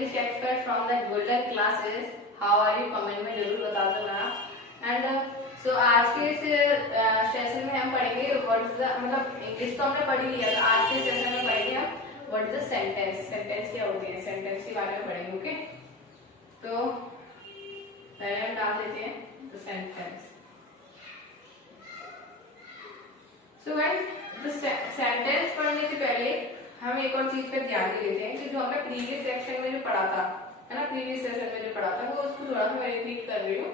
English expert from the golden classes. How are you, comment में जरूर बता देना। एंड सो आज के इस सेशन में हम पढ़ेंगे व्हाट इज द, मतलब इंग्लिश तो हमने पढ़ ही लिया था, आज के सेशन में पढ़ेंगे हम what is the sentence. Sentence क्या होती है, सेंटेंस के बारे में पढ़ेंगे। ओके, तो पहले हम डाल देते हैं the sentence. So guys, the sentence पढ़ने से पहले हम एक और चीज पर ध्यान दे देते हैं कि जो हमने प्रीवियस सेक्शन में जो पढ़ा था, है ना, प्रीवियस सेशन में जो पढ़ा था वो उसको थोड़ा सा मैं रिपीट कर रही हूँ।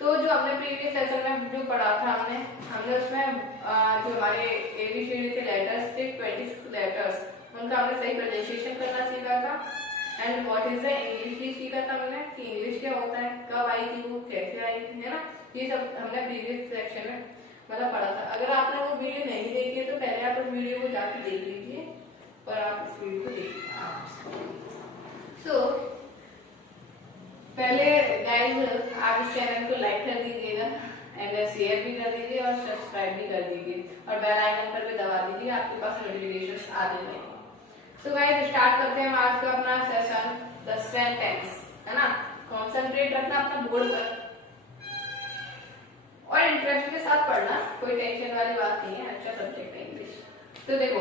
तो जो हमने प्रीवियस सेशन में जो पढ़ा था हमने उसमें जो हमारे एबीसीडी के लेटर्स थे 26 लेटर्स, उनका हमने सही प्रोनाउंसिएशन करना सीखा था। And what is the English भी सीखा था हमने कि इंग्लिश क्या होता है, कब आई थी वो, कैसे आई थी, है ना। ये सब हमने प्रीवियस सेक्शन में मतलब पढ़ा था। अगर आपने वो वीडियो नहीं देखी है तो पहले आप उस वीडियो को जाकर देख लीजिए और आप इस वीडियो को देखिए। सो पहले गाइस आप इस चैनल को लाइक कर दीजिएगा एंड शेयर भी कर दीजिए और सब्सक्राइब भी कर दीजिए और बेल आइकन पर भी दबा दीजिए, आपके पास नोटिफिकेशंस आ जाएंगे। सो गाइस स्टार्ट करते हैं हम आज का अपना सेशन द सेंटेंस, है ना। कॉन्सेंट्रेट रखना अपना बोर्ड पर और इंटरेस्ट के साथ पढ़ना, कोई टेंशन वाली बात नहीं है, अच्छा सब्जेक्ट है इंग्लिश। तो देखो,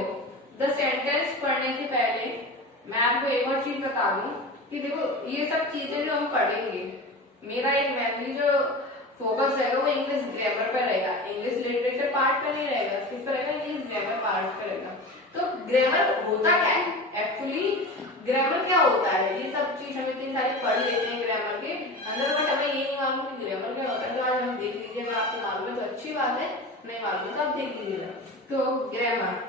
द सेंटेंस पढ़ने से पहले मैं आपको एक और चीज बता दूं कि देखो ये सब चीजें जो हम पढ़ेंगे, मेरा एक मेनली जो फोकस रहेगा वो इंग्लिश ग्रामर पर रहेगा, इंग्लिश लिटरेचर पार्ट पर नहीं रहेगा। किस पर रहेगा, इंग्लिश ग्रामर पार्ट पर रहेगा। तो ग्रामर होता क्या है, एक्चुअली ग्रामर क्या होता है, ये सब चीज हम इतनी सारी पढ़ लेते हैं ग्रामर के अंदर, बट हमें ये नहीं मालूम कि ग्रामर क्या होता है। तो आज हम देख लीजिए, अगर आपको मालूम है तो अच्छी बात है, नहीं मालूम तो आप देख लीजिएगा। तो ग्रामर,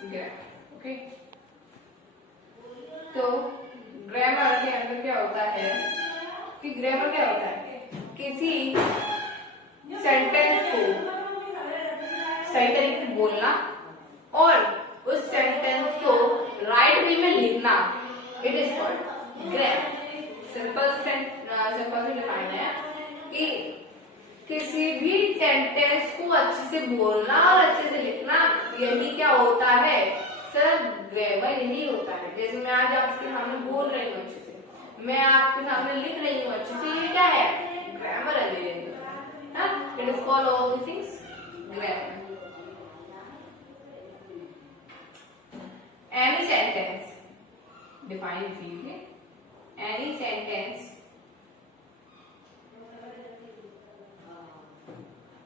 ओके, तो ग्रामर के अंदर क्या होता है कि ग्रामर क्या होता है, किसी सेंटेंस को सही तरीके से बोलना और उस सेंटेंस को राइट वे में लिखना, it is called grammar. Simple से डिफाइन है कि किसी भी सेंटेंस को अच्छे से बोलना और अच्छे से लिखना, यही क्या होता है सर, ग्रामर यही होता है। जैसे मैं आज आपके सामने बोल रही हूँ अच्छे से, मैं आपके सामने लिख रही हूँ अच्छे से, ये क्या है, ग्रामर है मेरे अंदर। It is called all the things grammar. Any sentence, define कीजिए, any sentence,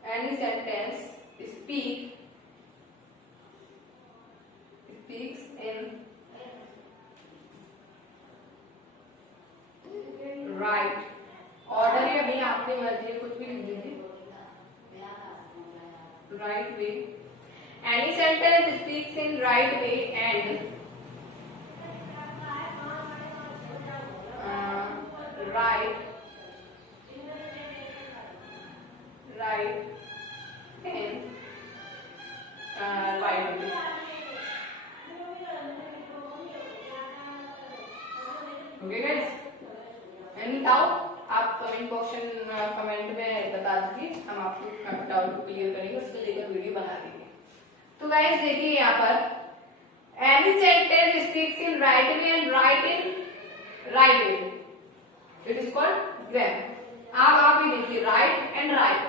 any sentence speaks in right order, या भी आपकी मर्जी, कुछ भी लिख दीजिए, right way। any sentence speaks in right way and right in right way। Okay guys, any doubt आप कमेंट में बता दीजिए, हम आपको डाउट को क्लियर करेंगे, उसके लेकर वीडियो बना देंगे। तो गाइस देखिए यहाँ पर any sentence speaks in right way and right in right way, it is called grammar. आप ही देखिए, राइट एंड राइट,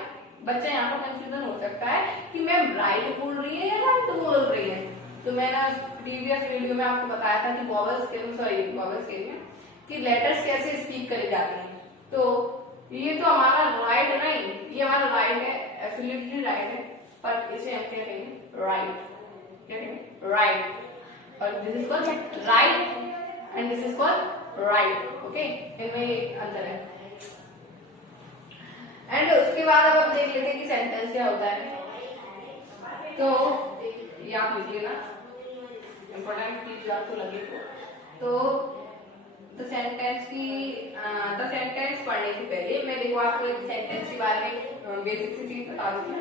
बच्चा यहाँ पर कंफ्यूजन हो सकता है कि मैम राइट बोल रही है या राइट बोल रही है। तो मैंने प्रीवियस वीडियो में आपको बताया था कि वॉवल्स के लिए कि लेटर्स कैसे स्पीक करे जाते हैं। तो ये तो हमारा राइट नहीं, ये हमारा राइट है, एब्सोल्युटली राइट है, पर इसे हम क्या कहेंगे, राइट, क्या कहेंगे, राइट। और this is called right and this is called right. Okay, इनमें अंतर है। एंड उसके बाद अब हम देख लेते हैं कि सेंटेंस क्या होता है। तो ये आप लिखिए ना, इंपॉर्टेंट चीज आपको लगे तो द सेंटेंस पढ़ने से पहले मैं देखो आपको एक सेंटेंस के बारे में बेसिक सी चीज बता दूंगी।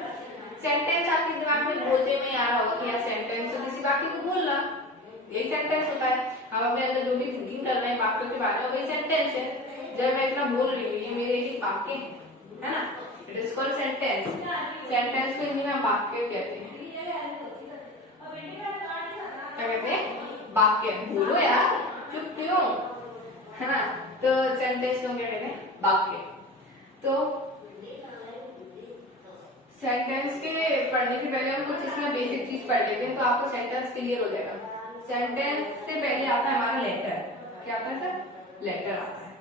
सेंटेंस आपके दिमाग में बोलते में आ रहा होगा कि यार सेंटेंस तो किसी वाक्य को बोलना, यही सेंटेंस होता है। हम अपने अंदर जो भी थिंकिंग कर रहे हैं वाक्यों के बारे में, वही सेंटेंस है। जब मैं इतना बोल रही हूँ, ये मेरे एक वाक्य है ना, it is called sentence. Sentence को हिंदी में वाक्य कहते हैं। क्या कहते हैं? वाक्य। बोलो यार, चुप क्यों, है ना। तो सेंटेंस को क्या कहते हैं? वाक्य। तो सेंटेंस के पढ़ने से पहले हम कुछ इसमें बेसिक चीज पढ़ लेते हैं, तो आपको सेंटेंस क्लियर हो जाएगा। सेंटेंस से पहले आता है हमारा लेटर। क्या आता है सर? लेटर आता है।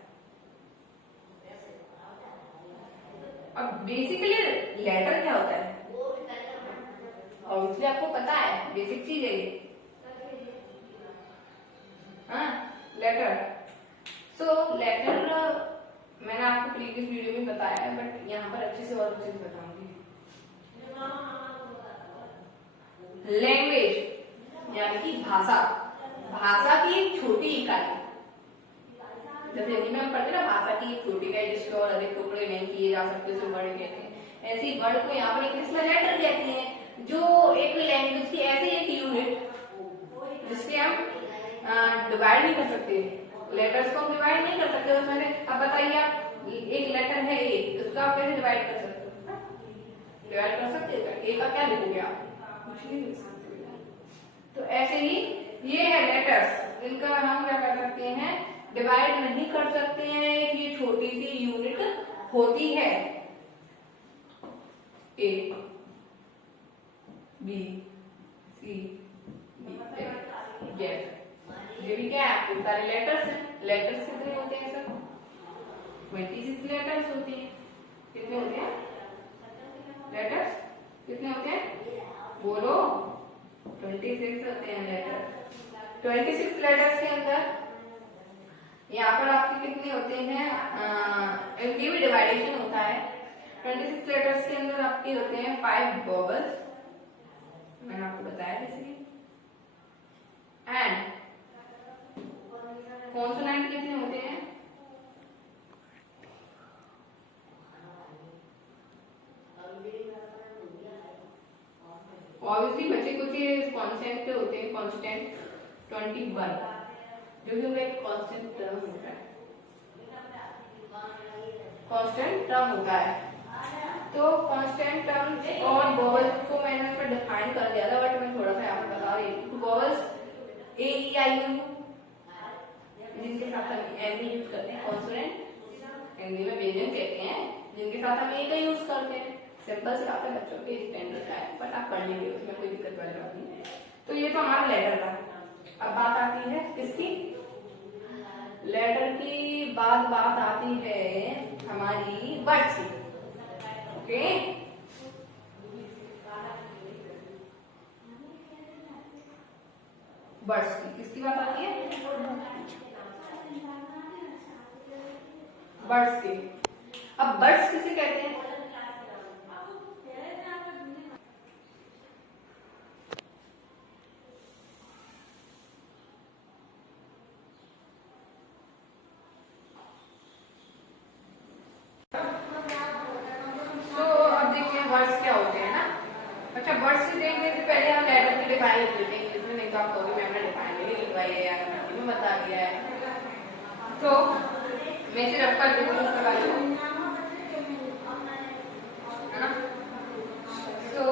अब बेसिकली लेटर क्या होता है? ऑब्वियसली आपको पता है, बेसिक चीज है ये। हाँ, लेटर। सो लेटर मैंने आपको प्रीवियस वीडियो में बताया है, बट यहाँ पर अच्छे से और अच्छे से बताऊंगी। लैंग्वेज यानी कि भाषा, भाषा की एक छोटी इकाई। जैसे हिंदी में हम पढ़ते हैं ना, भाषा की एक छोटी इकाई जिसके और अधिक टुकड़े नहीं किए जा सकते, उसे वर्ड कहते हैं। ऐसी वर्ड को यहाँ पर इंग्लिश में लेटर कहते हैं, जो एक लैंग्वेज की ऐसी एक यूनिट जिससे हम डिवाइड नहीं कर सकते। लेटर्स को हम डिवाइड नहीं कर सकते उसमें से। अब बताइए आप, एक लेटर है ए, उसका आप कैसे डिवाइड कर सकते हो? डिवाइड कर सकते हैं? ए का क्या लिखोगे आप? कुछ नहीं लिख सकते। तो ऐसे ही ये है लेटर्स, इनका हम क्या कर सकते हैं? डिवाइड नहीं कर सकते हैं। ये छोटी सी यूनिट होती है। ए, बी, सी, डी, एफ। ये भी क्या है? आपके सारे लेटर्स हैं। लेटर्स कितने होते हैं सर? 26 लेटर्स होते हैं। कितने होते हैं लेटर्स? कितने होते हैं? बोलो। 26 होते हैं लेटर। 26 लेटर्स के अंदर यहाँ पर आपके कितने होते हैं? इनकी भी डिवाइडेशन होता है। 26 लेटर्स के अंदर आपके होते हैं 5 वोवेल्स, मैंने आपको बताया जैसे, एंड कॉन्सोनेंट कितने होते हैं? ऑब्वियसली बच्चे कुछ कॉन्सेंट होते हैं, कांस्टेंट 21, जो कि एक कांस्टेंट टर्म होता है। कांस्टेंट टर्म होता है। तो कांस्टेंट टर्म और वोवेल्स को मैंने इसमें डिफाइन कर दिया था, बट मैं थोड़ा सा यहाँ पर बता रही हूँ। Vowels A, E, I, you, जिनके साथ हम एन भी यूज करते हैं। कॉन्सोनेंट हिंदी में व्यंजन कहते हैं, जिनके साथ हम ए का यूज करते हैं। सिंपल से आपके बच्चों के स्टैंडर्ड का है, बट आप पढ़ लेंगे, उसमें कोई दिक्कत वाली बात नहीं। तो ये तो हमारा लेटर था। अब बात आती है किसकी? लेटर की बात आती है हमारी वर्ड्स की। ओके, वर्ड्स की किसकी बात आती है? वर्ड्स की। अब वर्ड्स किसे कहते हैं? वर्ड्स क्या होते हैं ना। अच्छा, वर्ड्स से देखने से पहले हम लेटर की डिफाइन लिख लेते हैं। इंग्लिश में नहीं तो आप कहोगे मैम ने डिफाइन नहीं लिखवाई है या हिंदी में बता दिया है। तो मैं इसे रफ कर देती हूँ उसके बारे में, है ना। सो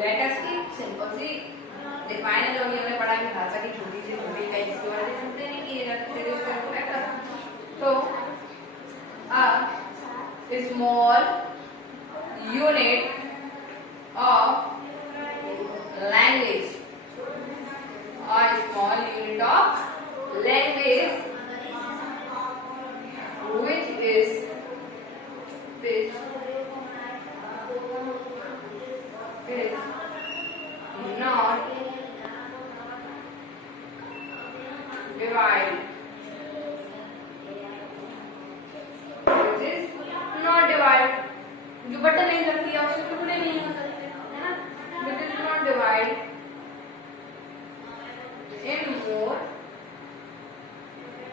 लेटर्स की सिंपल सी डिफाइन है, जो भी हमने पढ़ा कि भाषा की छोटी से छोटी इकाई जिसके बारे में छूटते नहीं किए जाते लेटर। तो small unit of language, or small unit of language which is not divided, which is not divided, जो बटन नहीं लगती है उसके टुकड़े नहीं हो सकते, है ना। It is not divide in more,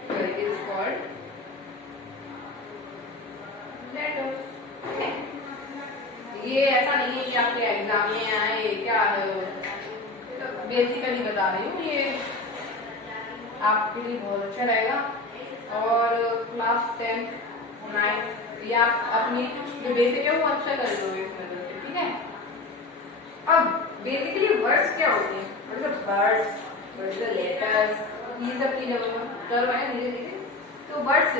so it is called letters। ये ऐसा नहीं है कि आपके एग्जाम में आए क्या बेसिकली बता रही हूँ, ये आपके लिए बहुत अच्छा रहेगा। और क्लास 10, 9 ये आप अपनी जो बेसिक है वो अच्छा कर दोगे इस वजह से, ठीक है। अब बेसिकली वर्ड्स क्या होते हैं, मतलब वर्ड्स लेटर्स, ये सब चीजें करो है धीरे धीरे। तो वर्ड्स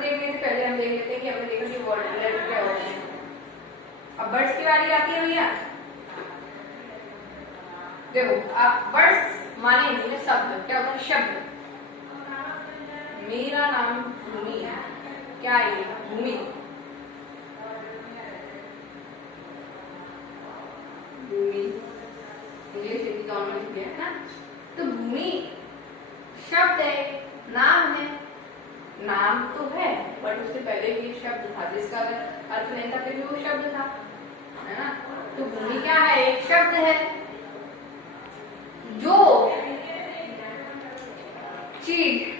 देखने से पहले हम देख लेते हैं कि हमने देखा कि वर्ड लेटर क्या होते हैं। अब वर्ड्स की बारी आती है भैया। देखो वर्ड्स माने हिंदी में शब्द, क्या होता है शब्द। मेरा नाम भूमि है, क्या ये भूमि, भूमि इंग्लिश हिंदी दोनों में है ना। तो भूमि शब्द है, नाम है, नाम तो है बट उससे पहले भी शब्द था जिसका अर्थ नहीं था फिर भी वो शब्द था, है ना। तो भूमि क्या है, एक शब्द है जो चीज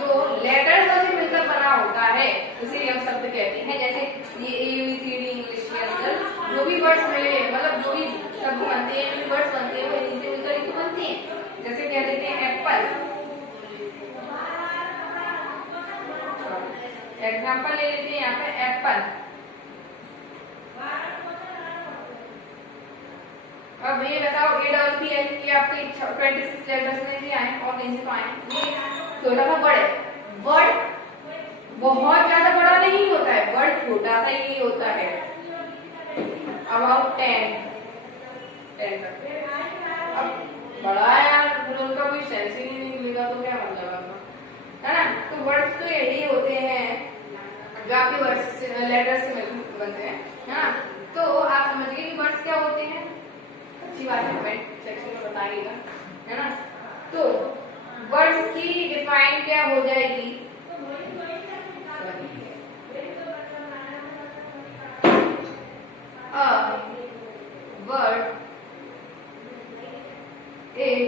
जो लेटर्स से मिलकर बना होता है उसे हम शब्द कहते हैं। जैसे ये ABCD इंग्लिश के अंदर जो भी वर्ड्स मिले, मतलब जो भी शब्द बनते हैं, जो वर्ड्स बनते हैं वो हिंदी से मिलकर ही बनते हैं। जैसे कह देते हैं एप्पल, एग्जाम्पल ले लेते हैं यहाँ पे एप्पल। अब ये बताओ APPL की आपके 26 लेटर्स में से आए और कहीं से तो आए। ये छोटा सा वर्ड है, वर्ड बहुत ज्यादा बड़ा नहीं होता है, वर्ड छोटा सा ही होता है, अबाउट 10 तक। अब बड़ा यार फिर उनका कोई सेंस ही नहीं निकलेगा तो क्या मतलब है ना। तो वर्ड्स तो यही होते हैं जो आपके वर्ड्स लेटर्स से बनते हैं, है ना। तो आप समझिए कि वर्ड्स क्या होते हैं, अच्छी बात है, कमेंट सेक्शन में बताइएगा, है ना। तो वर्ड्स की डिफाइन क्या हो जाएगी, word is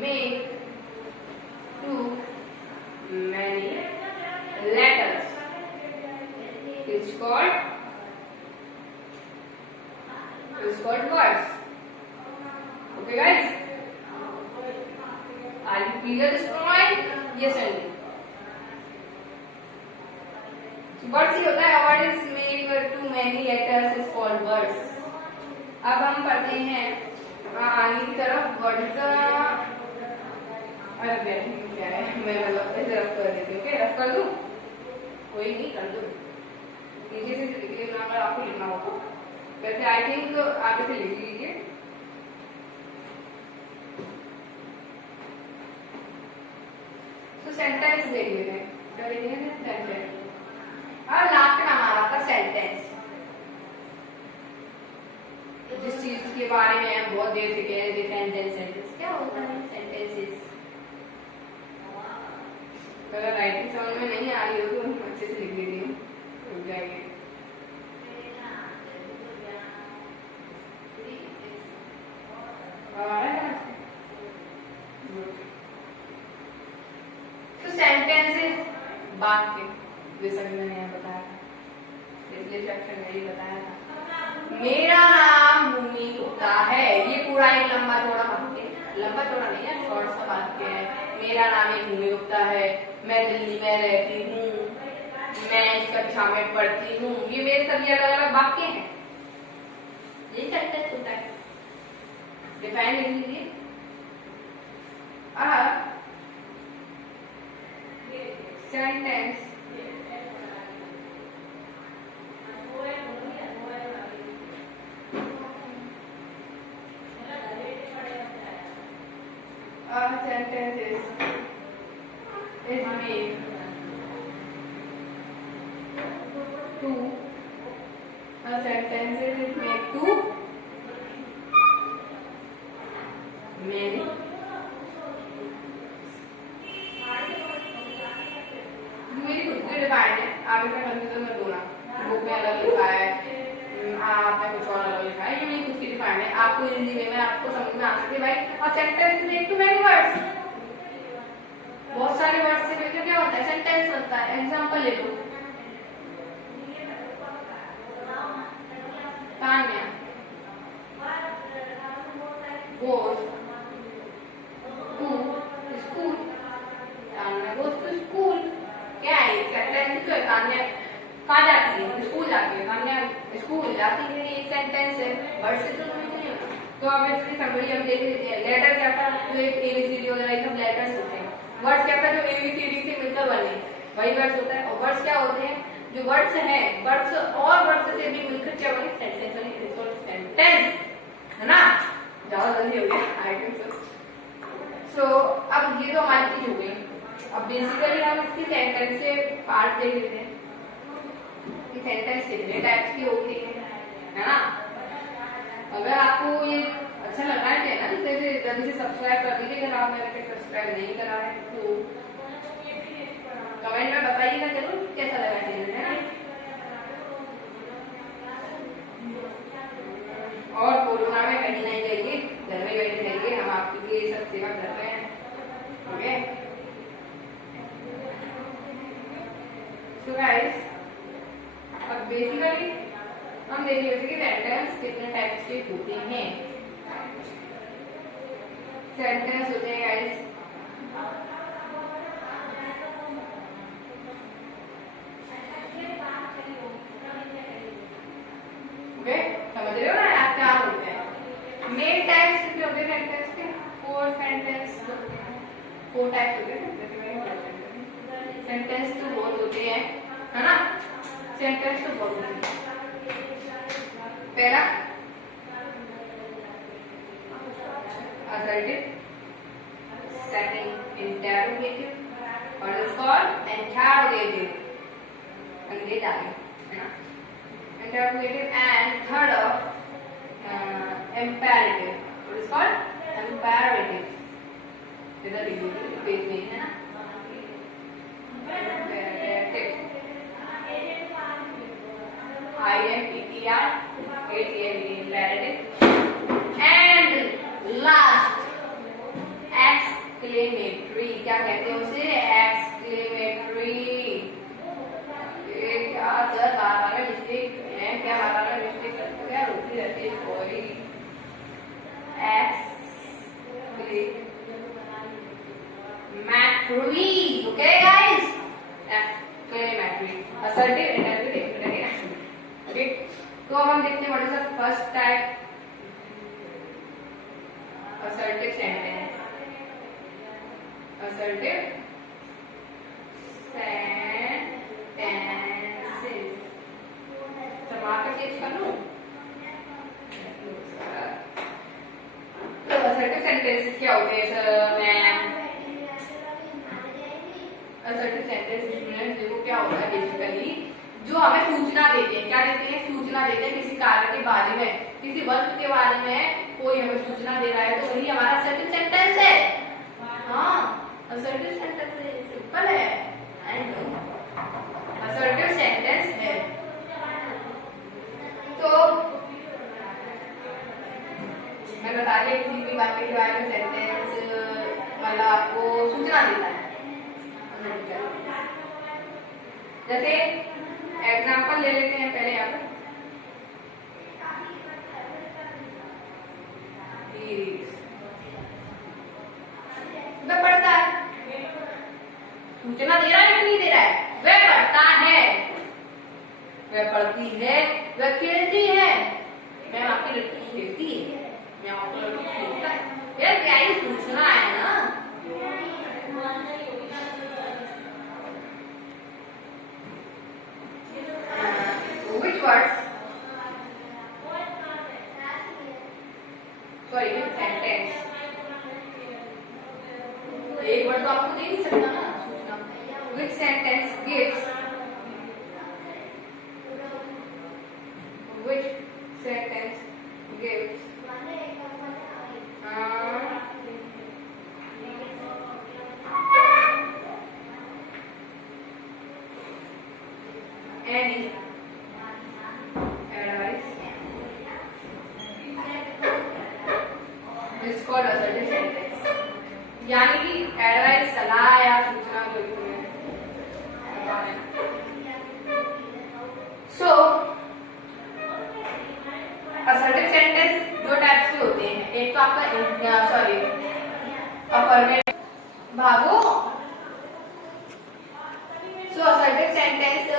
made to many letters is called words. Okay guys, are you clear this point? Yes and no. So words ही होता है, a word is made too many letters is called words. अब हम पढ़ते हैं आगे की तरफ word का। अरे क्या है, मैं मतलब ऐसे रफ कर देती हूँ, ओके रफ कर दूँ, कोई नहीं कर दूँ, नीचे से लिख लेना अगर आपको लिखना हो तो। वैसे आई थिंक आगे से लिख लीजिए। तो सेंटेंस देख लेते हैं, क्या लिखेंगे सेंटेंस, और लास्ट में हमारा था सेंटेंस। जिस चीज के बारे में हम बहुत देर से कह रहे थे, सेंटेंस क्या होता है, सेंटेंसेस। अगर राइटिंग समझ में नहीं आ रही हो तो अच्छे से लिख लीजिए, रुक जाएंगे। तो सेंटेंसेस वाक्य, जैसा कि मैंने यहाँ बताया था, पिछले सेक्शन में ही बताया था। मेरा नाम भूमि गुप्ता है, ये पूरा एक लंबा चौड़ा वाक्य, लंबा चौड़ा नहीं है, शॉर्ट सा वाक्य है। मेरा नाम एक भूमि गुप्ता है, मैं दिल्ली में रहती हूँ, मैं इस कक्षा में पढ़ती हूँ। ये मेरे सभी अलग अलग वाक्य हैं, यही सेंटेंस होता है। डिफाइन लिख लीजिए। Sentence sentence is made to a sentence is made to many मेरी खुद की डिफाइन है, आप इसका कंफ्यूजन मत होना, बुक में अलग लिखा है, आपने कुछ और अलग लिखा है, ये मेरी खुद की डिफाइन है। आपको हिंदी में आपको समझ में आ सकती है भाई। और sentence is made to many words, बहुत सारे वर्ड्स से मिलकर क्या होता है, सेंटेंस बनता है। एग्जांपल ले लो, Tanya goes to school, Tanya goes to school। जाती है, सामने स्कूल जाती है, एक सेंटेंस है, वर्ड से तो नहीं होता। तो अब इसकी समरी हम देख लेते हैं। लेटर क्या था, जो एक एबीसीडी वगैरह ये सब लेटर्स होते हैं। वर्ड्स क्या था, जो एबीसीडी से मिलकर बने, वही वर्ड्स होता है। और वर्ड्स क्या होते हैं, जो वर्ड्स हैं, वर्ड्स और वर्ड्स से भी मिलकर क्या बने, सेंटेंस बने। सेंटेंस है ना, ज्यादा जल्दी हो गया आई थिंक सो। अब ये तो हमारी चीज हो गई। अब बेसिकली हम इसकी सेंटेंस के पार्ट देख लेते हैं कि सेंटेंस कितने टाइप्स की होती है ना। अगर आपको ये अच्छा लगा है चैनल तो जल्दी से सब्सक्राइब कर दीजिए, अगर आप मेरे को सब्सक्राइब नहीं करा है तो कमेंट में बताइएगा जरूर कैसा लगा चैनल, है ना। और कोरोना में कहीं नहीं जाइए, घर में बैठे रहिए, हम आपके लिए सब सेवा कर रहे हैं। ओके सो गाइस, अब बेसिकली हम देख लेते हैं कि सेंटेंस कितने टाइप्स के होते हैं। सेंटेंस होते हैं गाइस ओके, समझ रहे हो ना आप क्या होते हैं। मेन टाइप्स कितने होते हैं सेंटेंस के, 4 सेंटेंस, 4 टाइप्स होते हैं सेंटेंस तो बहुत होते हैं, है ना। सेंटेंस तो बहुत होते हैं। पहला assertive, second interrogative और is called interrogative, अंग्रेज आ गए, है ना। Interrogative and third imperative, what is called imperative, इधर लिख दीजिए पेज में, है ना। imperative, imperative and last exclamatory, क्या कहते हैं उसे, exclamatory। क्या सर बार-बार मिस्टेक है, क्या बार-बार मिस्टेक करते हो, क्या रोती रहती है, sorry. exclamatory, okay guys, exclamatory, assertive, interrogative, okay। तो अब हम देखते हैं what is the first type, assertive sentence, assertive sentences, समा के चेंज कर लूं। तो assertive sentences क्या होते हैं sir ma'am, assertive sentences students देखो क्या होता है बेसिकली, जो हमें सूचना देते हैं, क्या देते हैं, सूचना देते हैं किसी कार्य के बारे में, किसी वस्तु के बारे में कोई हमें सूचना दे रहा है, तो वही हमारा assertive sentence है। हाँ, assertive sentence सिंपल है, assertive sentence है। तो मैं बता रही किसी भी बात के बारे में सेंटेंस मतलब आपको सूचना देता है। जैसे एग्जाम्पल ले लेते हैं पहले यहाँ पर, वह पढ़ता है, सूचना दे रहा है कि नहीं दे रहा है, वह पढ़ता है, वह पढ़ती है, वह खेलती है, मैं आपकी लड़की खेलती है, मैं आपकी लड़की खेलता है, यार क्या ही सूचना है ना। Which words? Sorry, sentence. एक वर्ड तो आपको दे नहीं सकता ना सूचना। Which sentence gives? Which sentence gives? Any advice? This is called assertive sentence. यानी कि एडवाइस, सलाह या सूचना जो भी है। So assertive sentence 2 टाइप्स के होते हैं, एक तो आपका सॉरी अफर्मेटिव, भागो। So assertive sentence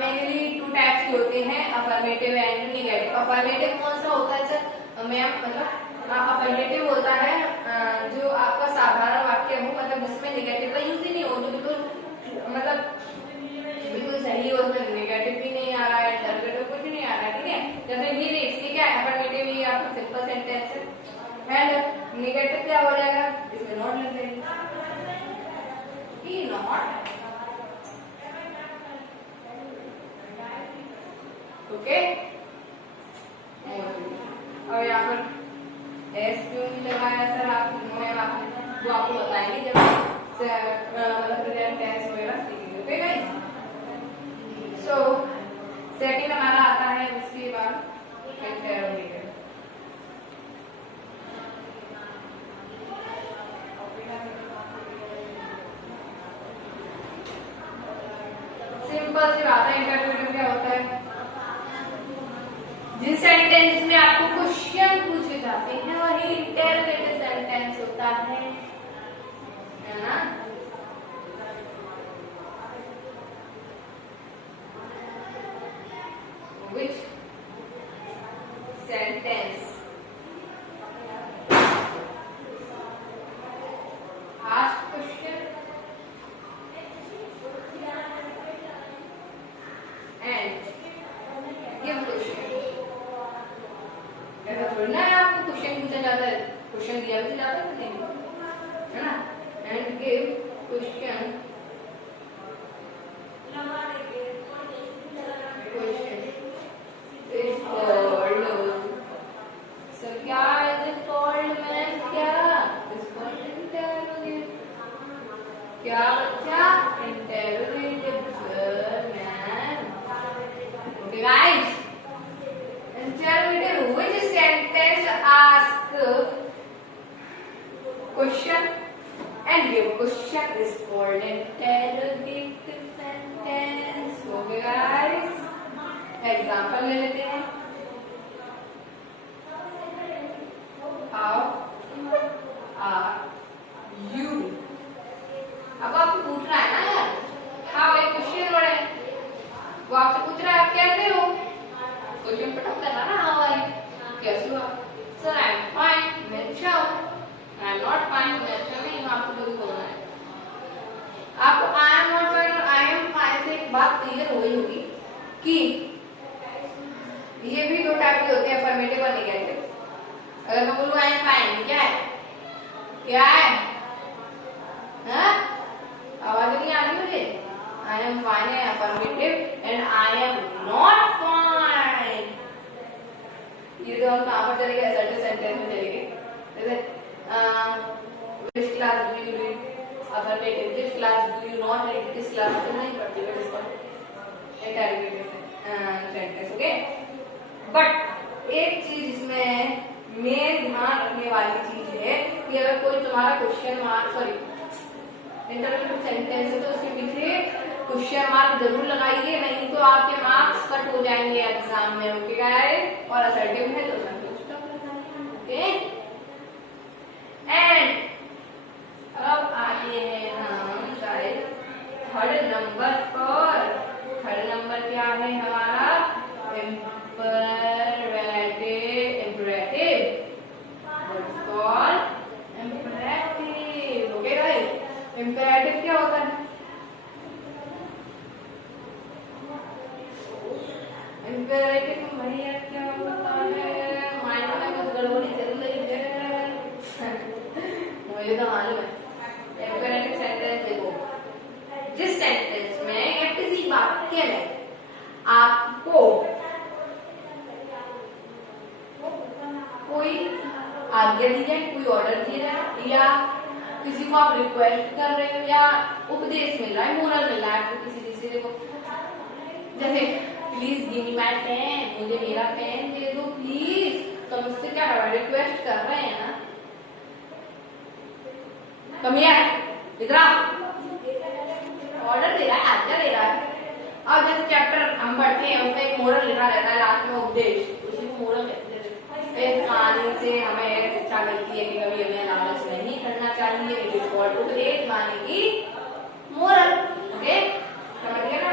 mainly 2 types type के होते हैं, अफर्मेटिव एंड निगेटिव। अफर्मेटिव कौन सा होता है सर मैम? मतलब अफर्मेटिव होता है जो आपका साधारण वाक्य हो, मतलब जिसमें निगेटिव का यूज ही नहीं हो, जो बिल्कुल मतलब बिल्कुल सही हो, उसमें निगेटिव भी नहीं आ रहा है, इंटरोगेटिव कुछ भी नहीं आ रहा है, ठीक है। जैसे ही रीड्स, ठीक है, अफर्मेटिव ये आपका सिंपल सेंटेंस है। एंड निगेटिव क्या हो जाएगा? इसमें नॉट लग जाएगी, नॉट, ओके। और यहाँ पर एस क्यों नहीं लगाया सर? आप वो आपको बताएंगे जब मतलब प्रेजेंट टेंस वगैरह सीखेंगे, ओके गाइस। सो सेकंड हमारा आता है उसके बाद इंटरोगेटिव। सिंपल सी बात है, इंटरोगेटिव क्या होता है? जिस सेंटेंस में आपको क्वेश्चन पूछे जाते हैं वही इंटरोगेटिव सेंटेंस होता है ना? Which sentence ask question and give question? ऐसा थोड़ी ना है आपको क्वेश्चन पूछा जाता है, क्वेश्चन दिया भी जाता है नहीं, है ना? And give question, is called, so क्या is it called मैम? क्या is called interrogative? क्या बच्चा? interrogative ma'am, okay guys। interrogative which sentence ask question and give question is called interrogative sentence, okay guys। Example ले लेते हैं। How are you? अब आपको पूछ रहा है ना यार, how एक क्वेश्चन वर्ड है, वो आपसे पूछ रहा है आप कैसे हो, क्वेश्चन पटक करना ना, how are you, कैसे हो आप? सर आई एम फाइन, मैं अच्छा हूँ। आई एम नॉट फाइन, मैं अच्छा नहीं हूँ, आपको जो भी बोलना है। आपको आई एम नॉट फाइन और आई एम फाइन से एक बात क्लियर हो गई होगी कि ये भी दो टाइप के होते हैं, अफर्मेटिव और निगेटिव। अगर मैं बोलूं आई एम फाइन, क्या है? क्या है? हाँ? आवाज नहीं आ रही मुझे? आई एम फाइन है affirmative and I am not fine ये तो हम कहाँ पर चले गए? असर्टिव सेंटेंस में चले गए। जैसे which class do you read? Affirmative. Which class do you not read? किस क्लास में नहीं पढ़ती हो? इसका इंटरोगेटिव सेंटेंस, ओके। बट एक चीज इसमें मेन ध्यान रखने वाली चीज है कि अगर कोई तुम्हारा question mark, sorry interrogative sentence है तो उसके पीछे क्वेश्चन मार्क जरूर लगाइए, नहीं तो आपके मार्क्स कट हो जाएंगे एग्जाम में, ओके गाइस। और असर्टिव है तो ओके। एंड अब आते हैं हम शायद थर्ड नंबर पर। थर्ड नंबर क्या है हमारा? इम्पेरेटिव क्या होता है? इम्पेरेटिव भैया क्या होता है? माइंड में कुछ गड़बड़ी चल रही है मुझे तो मालूम है। इम्पेरेटिव सेंटेंस देखो, जिस सेंटेंस में या किसी वाक्य में आपको कोई आज्ञा दी जाए, कोई ऑर्डर दिया जाए, या किसी को आप रिक्वेस्ट कर रहे हो, या उपदेश मिल रहा है, मोरल मिल रहा है आपको किसी चीज से। देखो जैसे please give me my pen, मुझे मेरा पेन दे दो प्लीज, तो मुझसे क्या रिक्वेस्ट कर रहे हैं ना, कम हियर, इधर ऑर्डर दे रहा है, आज्ञा दे रहा है। और जैसे चैप्टर हम पढ़ते हैं उसमें एक मोरल लिखा रहता है लास्ट में, उपदेश, उसी को मोरल कहते हैं। इस कहानी से हमें यह शिक्षा मिलती है कि कभी हमें लालच नहीं करना चाहिए। इट इज कॉल्ड उपदेश, माने की मोरल, ओके। समझ गए ना?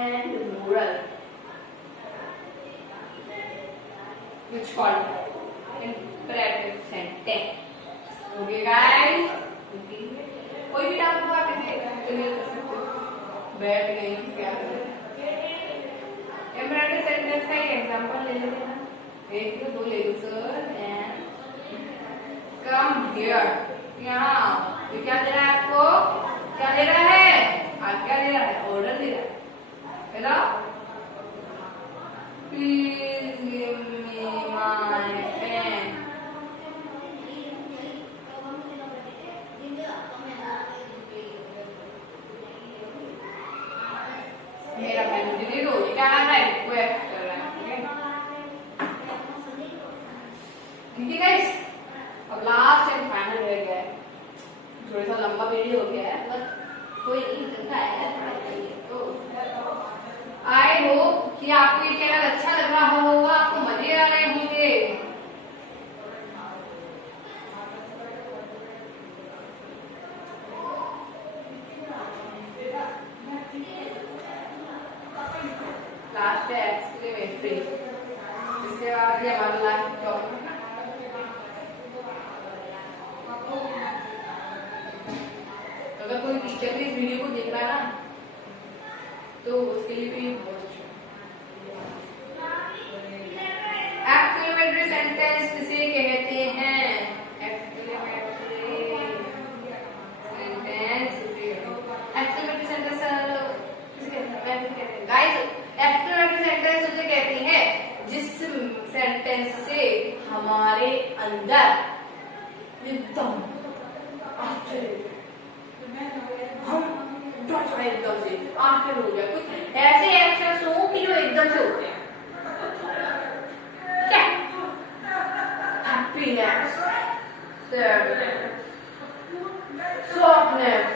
and moral, which called imperative sentence. Okay guys, कोई भी डाउट हो आप इसे क्लियर कर सकते हो, बैठ गई क्या करें। imperative sentence का एक एग्जांपल ले लेते हैं, एक दो ले लो सर। एंड कम हियर, यहाँ ये क्या दे रहा है आपको, क्या दे रहा है, आप क्या दे रहा है, ऑर्डर दे रहा है। Hello, please give me my pen. मेरा पेन मुझे दे दो, ये क्या है, रिक्वेस्ट कर रहा है। ठीक है गाइस, अब लास्ट एंड फाइनल रह गया है, थोड़ा सा लंबा वीडियो हो गया है बट कोई नहीं करता है तो आई होप कि आपको ये चैनल अच्छा लग रहा होगा, आपको मजे आ रहे होंगे। लास्ट है एक्सक्लेमेटरी, इसके बाद ये हमारा लास्ट टॉपिक है। अगर कोई टीचर भी इस वीडियो को देख रहा है ना तो उसके लिए भी बहुत अच्छा। एक्सक्लेमेटरी सेंटेंस किसे कहते हैं, exclamatory sentence guys, exclamatory sentence उसे कहती है जिस सेंटेंस से हमारे अंदर एकदम एकदम से आश्चर्य हो गया, कुछ ऐसे एक्शंस हो कि जो एकदम से होते हैं। क्या, हैप्पीनेस, सैडनेस, सॉफ्टनेस,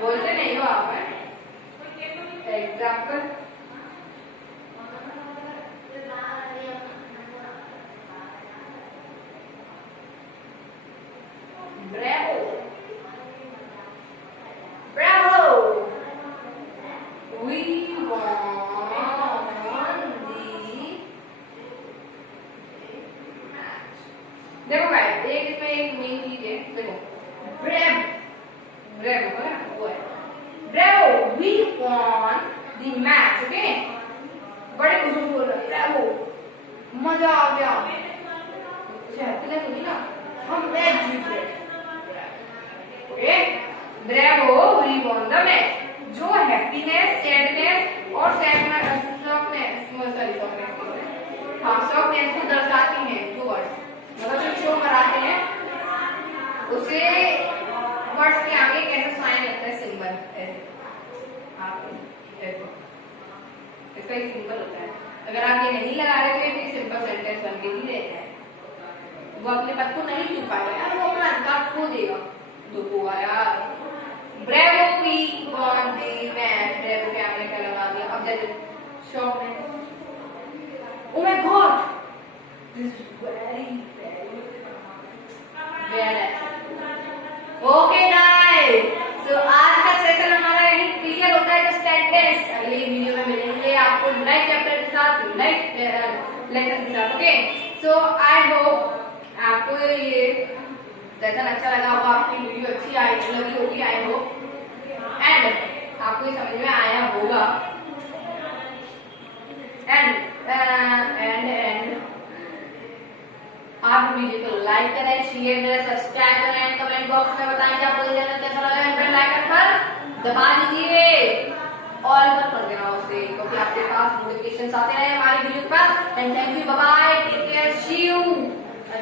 बोलते नहीं हो आप, एग्जाम्पल ब्रेवो, ब्रेवो, वी देखो गाइस, एक इसमें एक मेन चीज है, देखो ब्रेव, ब्रेव है वो है bravo, we won the match. Okay, बड़े खुश बोल रहे हैं ब्रेवो, मजा आ गया, हैप्पीनेस होगी ना, हम मैच जीत गए। Okay, bravo, we won the match. जो हैप्पीनेस, सैडनेस और सैडनेस, हाँ शॉकनेस को दर्शाती हैं, दो वर्ड्स, मतलब जो शो कराते हैं उसे वर्ड्स के आगे कैसे साइन लगता है, सिंबल ऐसे, इसका एक सिंबल होता है। अगर आप ये नहीं लगा रहे तो ये सिंपल सेंटेंस बन के ही रहता है। वो अपने पद को नहीं चुप पाएगा यार, वो अपना अंदाज खो देगा, दुख हुआ यार। Bravo, we won the match, bravo के आगे क्या लगा दिया, अब जैसे शॉक में, oh my God, this is very okay guys, तो आज का सेशन हमारा यही क्लियर होता है। सेंटेंस अगली वीडियो में मिलेंगे आपको नए चैप्टर के साथ, नए लेसन के साथ। ओके, सो आई होप आपको ये सेशन अच्छा लगा होगा, आपकी वीडियो अच्छी लगी होगी आई होप, एंड आपको ये समझ में आया होगा। एंड आप वीडियो को लाइक करें, शेयर करें, सब्सक्राइब करें एंड कमेंट बॉक्स में बताएं कि आपको ये चैनल कैसा लगा। एंड बेल आइकन पर दबा दीजिए, ऑल पर कर देना उसे, क्योंकि आपके पास नोटिफिकेशन आते रहे हमारी वीडियो पर। And thank you, bye.